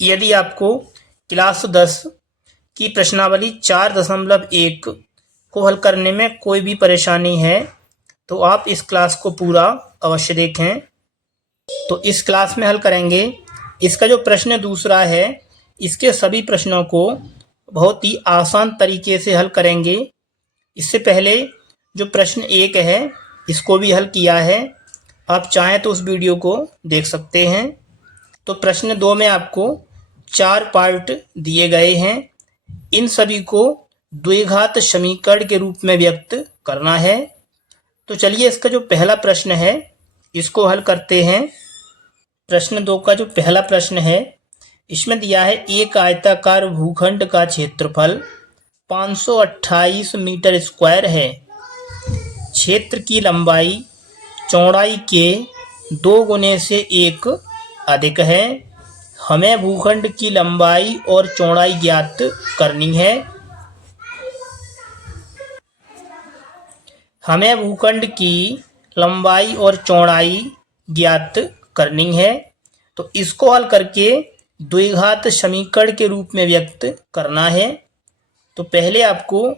यदि आपको क्लास 10 की प्रश्नावली 4.1 को हल करने में कोई भी परेशानी है तो आप इस क्लास को पूरा अवश्य देखें। तो इस क्लास में हल करेंगे। इसका जो प्रश्न दूसरा है, इसके सभी प्रश्नों को बहुत ही आसान तरीके से हल करेंगे। इससे पहले जो प्रश्न 1 है इसको भी हल किया है, आप चाहें तो उस वीडियो को देख सकते हैं। तो प्रश्न 2 में आपको 4 पार्ट दिए गए हैं, इन सभी को द्विघात समीकरण के रूप में व्यक्त करना है। तो चलिए इसका जो पहला प्रश्न है इसको हल करते हैं। प्रश्न 2 का जो पहला प्रश्न है, इसमें दिया है एक आयताकार भूखंड का क्षेत्रफल 528 मीटर स्क्वायर है। क्षेत्र की लंबाई चौड़ाई के 2 गुने से 1 अधिक है। हमें भूखंड की लंबाई और चौड़ाई ज्ञात करनी है। हमें भूखंड की लंबाई और चौड़ाई ज्ञात करनी है। तो इसको हल करके द्विघात समीकरण के रूप में व्यक्त करना है। तो पहले आपको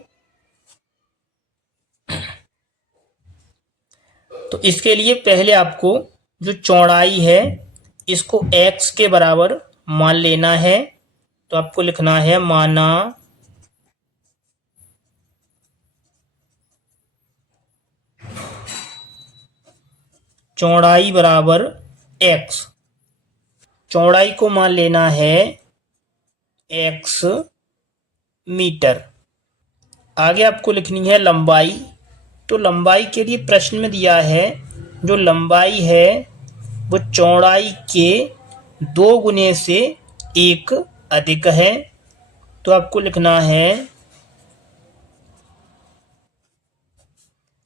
इसके लिए पहले आपको जो चौड़ाई है इसको x के बराबर मान लेना है। तो आपको लिखना है माना चौड़ाई बराबर x। चौड़ाई को मान लेना है x मीटर। आगे आपको लिखनी है लंबाई। तो लंबाई के लिए प्रश्न में दिया है जो लंबाई है वो चौड़ाई के 2 गुने से 1 अधिक है। तो आपको लिखना है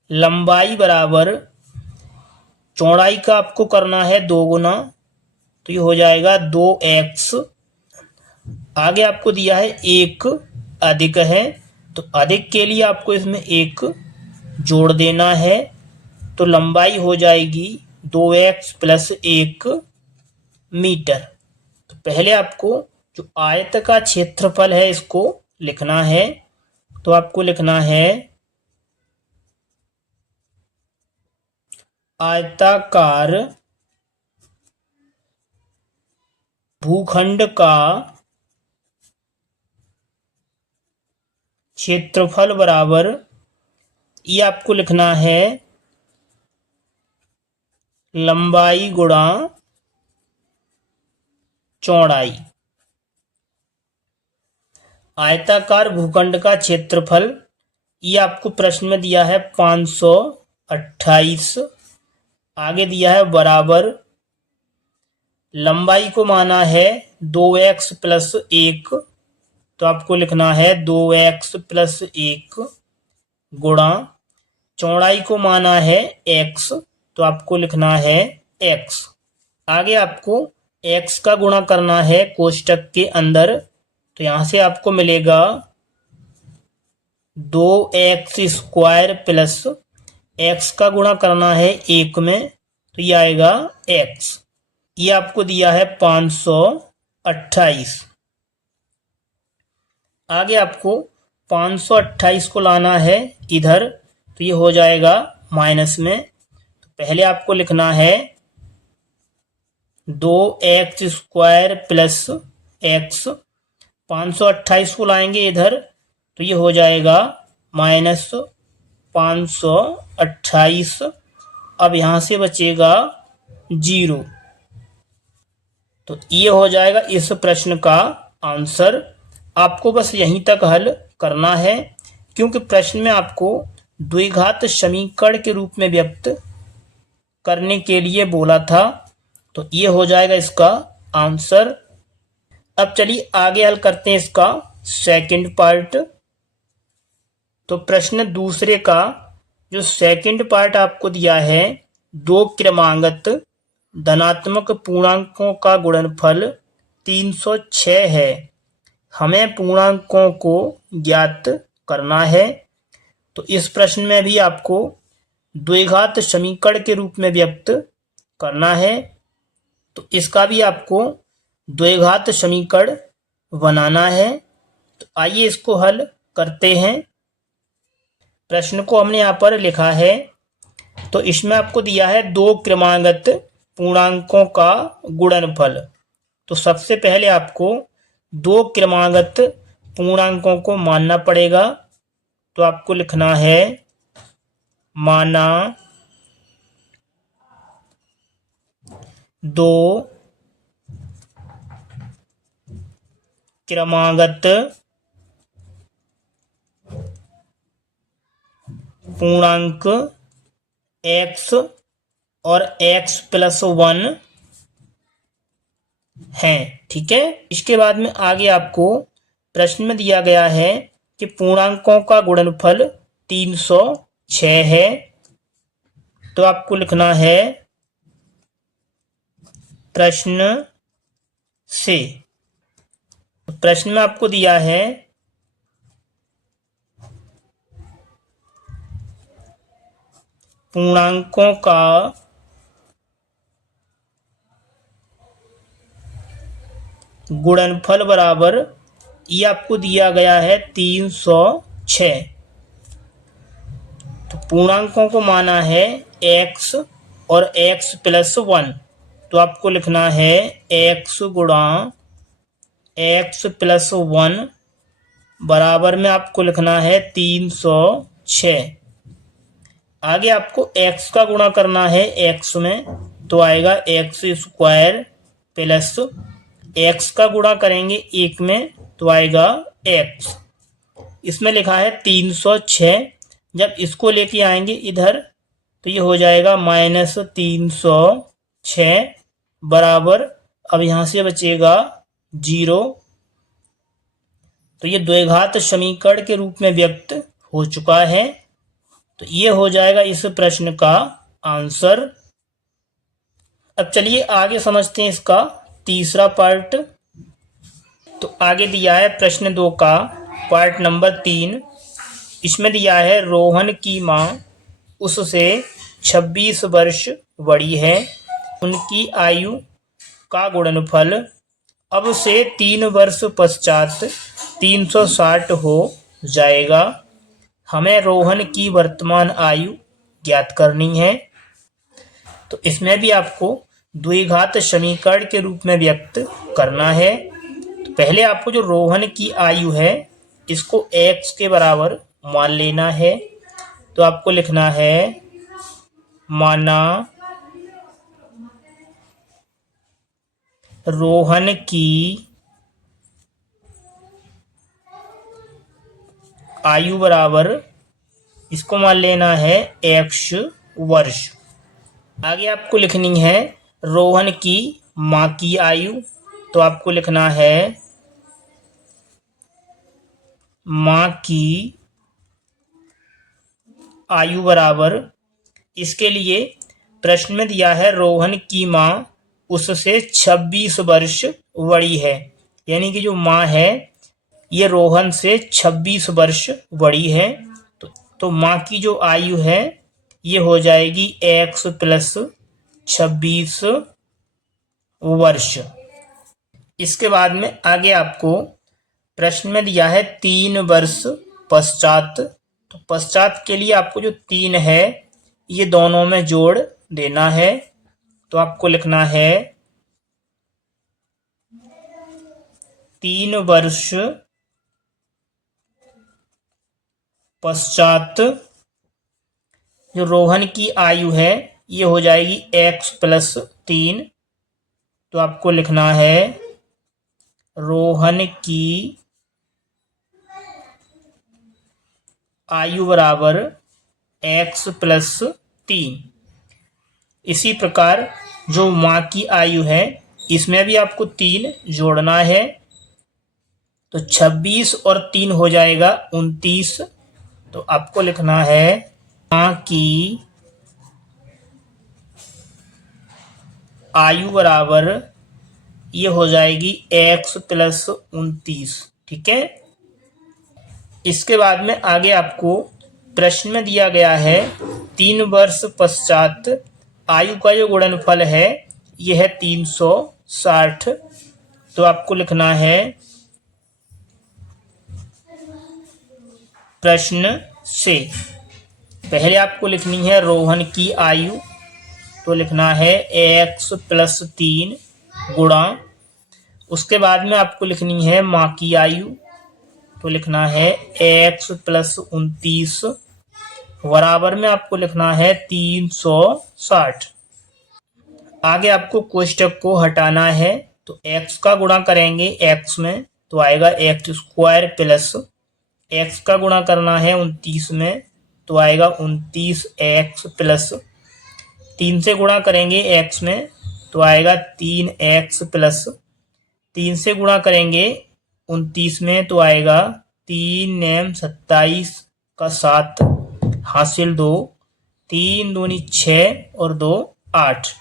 लंबाई बराबर चौड़ाई का आपको करना है 2 गुना, तो ये हो जाएगा 2x। आगे आपको दिया है 1 अधिक है, तो अधिक के लिए आपको इसमें 1 जोड़ देना है। तो लंबाई हो जाएगी 2x प्लस 1 मीटर। तो पहले आपको जो आयत का क्षेत्रफल है इसको लिखना है। तो आपको लिखना है आयताकार भूखंड का क्षेत्रफल बराबर, ये आपको लिखना है लंबाई गुणा चौड़ाई। आयताकार भूखंड का क्षेत्रफल ये आपको प्रश्न में दिया है 528। आगे दिया है बराबर लंबाई को माना है 2x प्लस 1। तो आपको लिखना है 2x प्लस 1 गुणा चौड़ाई को माना है x। तो आपको लिखना है x। आगे आपको x का गुणा करना है कोष्टक के अंदर। तो यहाँ से आपको मिलेगा 2x स्क्वायर प्लस x का गुणा करना है 1 में, तो ये आएगा x। ये आपको दिया है 528। आगे आपको 528 को लाना है इधर, तो ये हो जाएगा माइनस में। तो पहले आपको लिखना है 2x स्क्वायर प्लस x। 528 को लाएंगे इधर, तो ये हो जाएगा माइनस 528। अब यहाँ से बचेगा 0। तो ये हो जाएगा इस प्रश्न का आंसर। आपको बस यहीं तक हल करना है, क्योंकि प्रश्न में आपको द्विघात समीकरण के रूप में व्यक्त करने के लिए बोला था। तो ये हो जाएगा इसका आंसर। अब चलिए आगे हल करते हैं इसका सेकंड पार्ट। तो प्रश्न दूसरे का जो सेकंड पार्ट आपको दिया है, 2 क्रमागत धनात्मक पूर्णांकों का गुणनफल 306 है। हमें पूर्णांकों को ज्ञात करना है। तो इस प्रश्न में भी आपको द्विघात समीकरण के रूप में व्यक्त करना है। तो इसका भी आपको द्विघात समीकरण बनाना है। तो आइए इसको हल करते हैं। प्रश्न को हमने यहाँ पर लिखा है, तो इसमें आपको दिया है दो क्रमागत पूर्णांकों का गुणनफल। तो सबसे पहले आपको दो क्रमागत पूर्णांकों को मानना पड़ेगा। तो आपको लिखना है माना दो क्रमागत पूर्णांक x और x+1 हैं। ठीक है। इसके बाद में आगे आपको प्रश्न में दिया गया है कि पूर्णांकों का गुणनफल 306 है। तो आपको लिखना है प्रश्न से। प्रश्न में आपको दिया है पूर्णांकों का गुणनफल बराबर, ये आपको दिया गया है 306। तो पूर्णांकों को माना है x और x+1। तो आपको लिखना है x गुणा x+1 बराबर में आपको लिखना है 306। आगे आपको x का गुणा करना है x में, तो आएगा x² प्लस x का गुणा करेंगे 1 में, तो आएगा x। इसमें लिखा है 306। जब इसको लेके आएंगे इधर तो ये हो जाएगा -306 बराबर, अब यहाँ से बचेगा 0। तो ये द्विघात समीकरण के रूप में व्यक्त हो चुका है। तो ये हो जाएगा इस प्रश्न का आंसर। अब चलिए आगे समझते हैं इसका तीसरा पार्ट। तो आगे दिया है प्रश्न 2 का पार्ट नंबर 3। इसमें दिया है रोहन की मां उससे 26 वर्ष बड़ी है, उनकी आयु का गुणनफल अब से 3 वर्ष पश्चात 360 हो जाएगा। हमें रोहन की वर्तमान आयु ज्ञात करनी है। तो इसमें भी आपको द्विघात समीकरण के रूप में व्यक्त करना है। तो पहले आपको जो रोहन की आयु है इसको x के बराबर मान लेना है। तो आपको लिखना है माना रोहन की आयु बराबर, इसको मान लेना है x वर्ष। आगे आपको लिखनी है रोहन की मां की आयु। तो आपको लिखना है मां की आयु बराबर, इसके लिए प्रश्न में दिया है रोहन की मां उससे 26 वर्ष बड़ी है, यानी कि जो मां है ये रोहन से 26 वर्ष बड़ी है। तो मां की जो आयु है ये हो जाएगी x प्लस 26 वर्ष। इसके बाद में आगे आपको प्रश्न में दिया है 3 वर्ष पश्चात। तो पश्चात के लिए आपको जो 3 है ये दोनों में जोड़ देना है। तो आपको लिखना है 3 वर्ष पश्चात जो रोहन की आयु है ये हो जाएगी x प्लस 3। तो आपको लिखना है रोहन की आयु बराबर x प्लस 3। इसी प्रकार जो मां की आयु है इसमें भी आपको 3 जोड़ना है। तो 26 और 3 हो जाएगा 29। तो आपको लिखना है मां की आयु बराबर ये हो जाएगी x प्लस 29। ठीक है। इसके बाद में आगे आपको प्रश्न में दिया गया है 3 वर्ष पश्चात आयु का जो गुणनफल है यह है 360। तो आपको लिखना है प्रश्न से। पहले आपको लिखनी है रोहन की आयु, तो लिखना है x+3 गुणा, उसके बाद में आपको लिखनी है माँ की आयु, तो लिखना है x+29 बराबर में आपको लिखना है 360। आगे आपको कोष्टक को हटाना है, तो x का गुणा करेंगे x में तो आएगा x² प्लस x का गुणा करना है 29 में तो आएगा 29x प्लस 3 से गुणा करेंगे x में तो आएगा 3x प्लस 3 से गुणा करेंगे 29 में तो आएगा 3 नेम 27 का 7 हासिल 2, 3 दूनी 6 और 2 8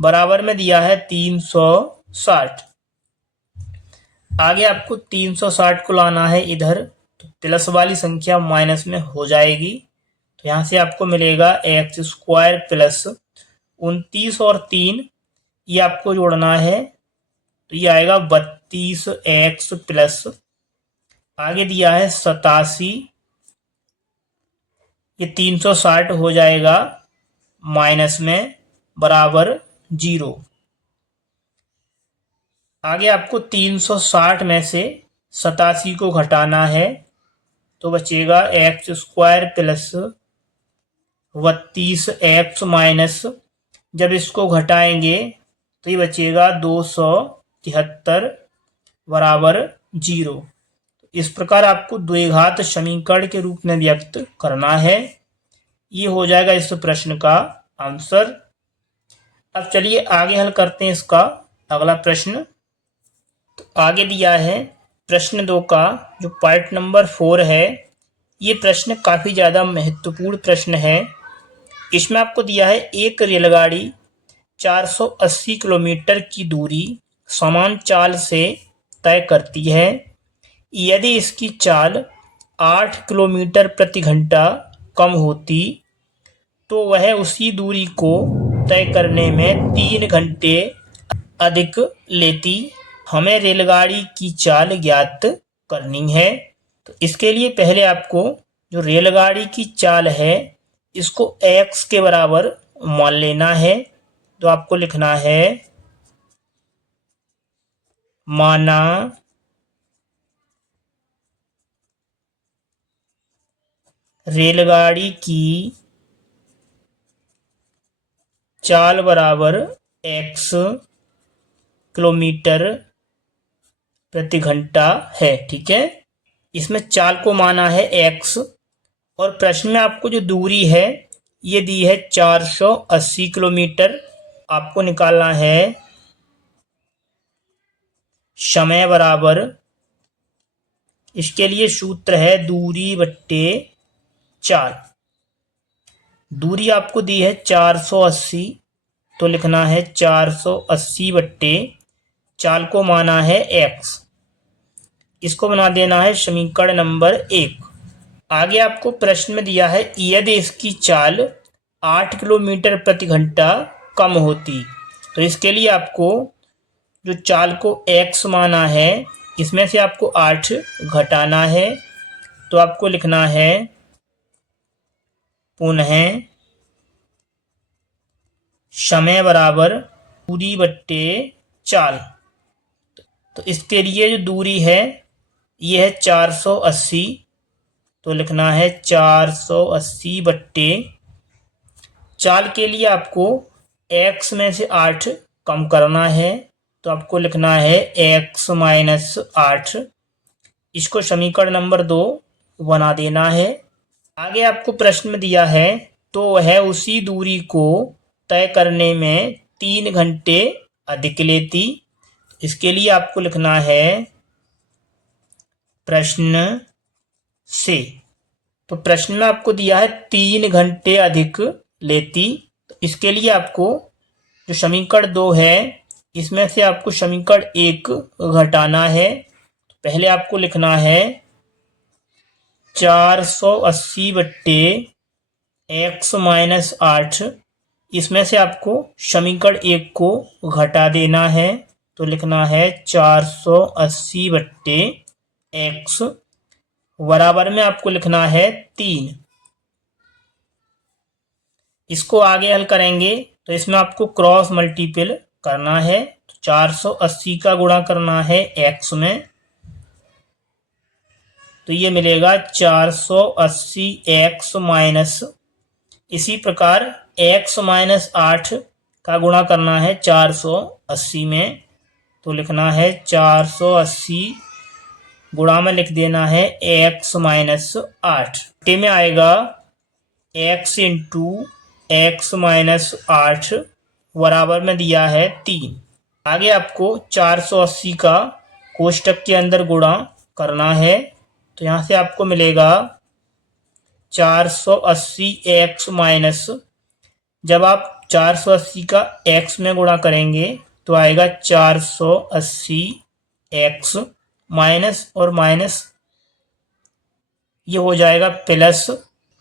बराबर में दिया है 360। आगे आपको 360 को लाना है इधर, तो प्लस वाली संख्या माइनस में हो जाएगी, तो यहाँ से आपको मिलेगा x² प्लस 29 और 3 ये आपको जोड़ना है तो ये आएगा 32x प्लस आगे दिया है 87, ये 360 हो जाएगा माइनस में बराबर 0। आगे आपको 360 में से 87 को घटाना है तो बचेगा x² प्लस 32x माइनस, जब इसको घटाएंगे तो ये बचेगा 273 बराबर 0। इस प्रकार आपको द्विघात समीकरण के रूप में व्यक्त करना है। ये हो जाएगा इस प्रश्न का आंसर। अब चलिए आगे हल करते हैं इसका अगला प्रश्न। तो आगे दिया है प्रश्न 2 का जो पार्ट नंबर 4 है, ये प्रश्न काफ़ी ज़्यादा महत्वपूर्ण प्रश्न है। इसमें आपको दिया है एक रेलगाड़ी 480 किलोमीटर की दूरी समान चाल से तय करती है। यदि इसकी चाल 8 किलोमीटर प्रति घंटा कम होती तो वह उसी दूरी को तय करने में 3 घंटे अधिक लेती। हमें रेलगाड़ी की चाल ज्ञात करनी है। तो इसके लिए पहले आपको जो रेलगाड़ी की चाल है इसको x के बराबर मान लेना है। तो आपको लिखना है माना रेलगाड़ी की चाल बराबर x किलोमीटर प्रति घंटा है। ठीक है, इसमें चाल को माना है x और प्रश्न में आपको जो दूरी है ये दी है 480 किलोमीटर। आपको निकालना है समय बराबर, इसके लिए सूत्र है दूरी बट्टे चाल। दूरी आपको दी है 480 तो लिखना है 480 बट्टे चाल को माना है x। इसको बना देना है समीकरण नंबर 1। आगे आपको प्रश्न में दिया है यदि इसकी चाल 8 किलोमीटर प्रति घंटा कम होती, तो इसके लिए आपको जो चाल को x माना है इसमें से आपको 8 घटाना है। तो आपको लिखना है पुनः समय बराबर दूरी बट्टे चाल। तो इसके लिए जो दूरी है ये है 480 तो लिखना है 480 बट्टे चाल के लिए आपको x में से 8 कम करना है। तो आपको लिखना है x माइनस 8। इसको समीकरण नंबर 2 बना देना है। आगे आपको प्रश्न में दिया है तो वह उसी दूरी को तय करने में 3 घंटे अधिक लेती। इसके लिए आपको लिखना है प्रश्न से। तो प्रश्न में आपको दिया है 3 घंटे अधिक लेती। तो इसके लिए आपको जो समीकरण 2 है इसमें से आपको समीकरण 1 घटाना है। पहले आपको लिखना है 480 बट्टे x माइनस 8। इसमें से आपको समीकरण 1 को घटा देना है। तो लिखना है 480 बट्टे x बराबर में आपको लिखना है 3। इसको आगे हल करेंगे तो इसमें आपको क्रॉस मल्टीपल करना है। तो 480 का गुणा करना है x में, तो ये मिलेगा 480x माइनस, इसी प्रकार x माइनस 8 का गुणा करना है 480 में, तो लिखना है 480 गुणा में लिख देना है x माइनस 8। टे में आएगा x इंटू x माइनस 8 बराबर में दिया है 3। आगे आपको 480 का कोष्टक के अंदर गुणा करना है। तो यहाँ से आपको मिलेगा 480x माइनस, जब आप 480 का x में गुणा करेंगे तो आएगा 480x माइनस और माइनस ये हो जाएगा प्लस।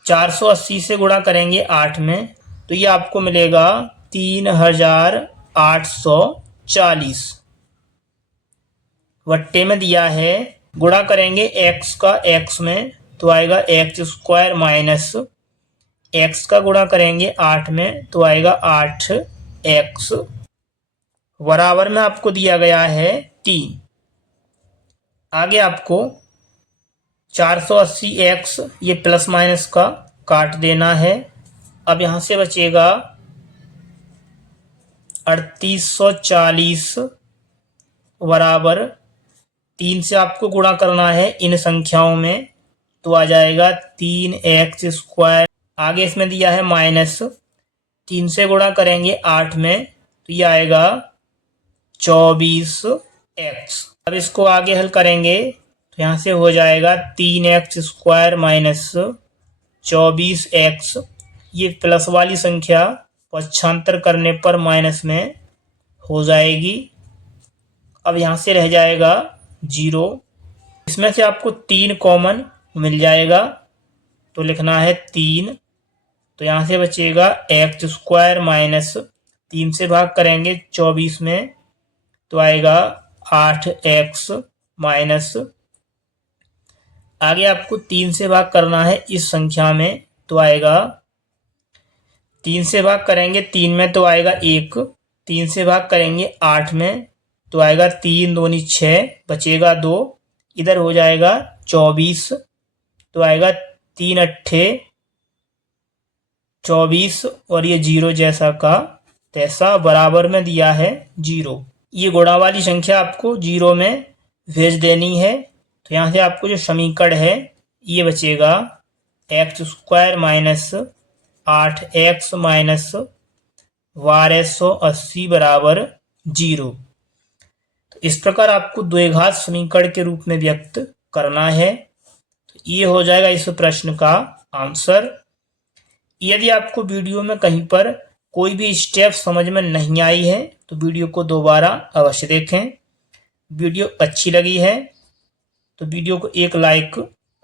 480 से गुणा करेंगे 8 में तो ये आपको मिलेगा 3840 वट्टे में दिया है। गुणा करेंगे x का x में तो आएगा x स्क्वायर माइनस x का गुणा करेंगे 8 में तो आएगा 8x बराबर में आपको दिया गया है 3। आगे आपको 480x ये प्लस माइनस का काट देना है। अब यहाँ से बचेगा 3840 बराबर 3 से आपको गुणा करना है इन संख्याओं में, तो आ जाएगा 3x स्क्वायर। आगे इसमें दिया है माइनस, 3 से गुणा करेंगे 8 में तो ये आएगा 24x। अब इसको आगे हल करेंगे तो यहाँ से हो जाएगा 3x स्क्वायर माइनस 24x। ये प्लस वाली संख्या पक्षांतर करने पर माइनस में हो जाएगी। अब यहाँ से रह जाएगा 0। इसमें से आपको 3 कॉमन मिल जाएगा तो लिखना है 3। तो यहाँ से बचेगा x स्क्वायर माइनस 3 से भाग करेंगे 24 में तो आएगा 8x माइनस, आगे आपको 3 से भाग करना है इस संख्या में तो आएगा 3 से भाग करेंगे 3 में तो आएगा 1, 3 से भाग करेंगे 8 में तो आएगा 3 दूनी 6 बचेगा 2, इधर हो जाएगा 24 तो आएगा 3 अट्ठे 24 और ये 0 जैसा का तैसा बराबर में दिया है 0। ये गुणा वाली संख्या आपको 0 में भेज देनी है। तो यहाँ से आपको जो समीकरण है ये बचेगा x square minus 8x minus 1280 बराबर 0। तो इस प्रकार आपको द्विघात समीकरण के रूप में व्यक्त करना है। तो ये हो जाएगा इस प्रश्न का आंसर। यदि आपको वीडियो में कहीं पर कोई भी स्टेप समझ में नहीं आई है तो वीडियो को दोबारा अवश्य देखें। वीडियो अच्छी लगी है तो वीडियो को एक लाइक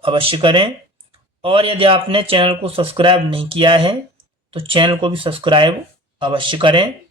अवश्य करें, और यदि आपने चैनल को सब्सक्राइब नहीं किया है तो चैनल को भी सब्सक्राइब अवश्य करें।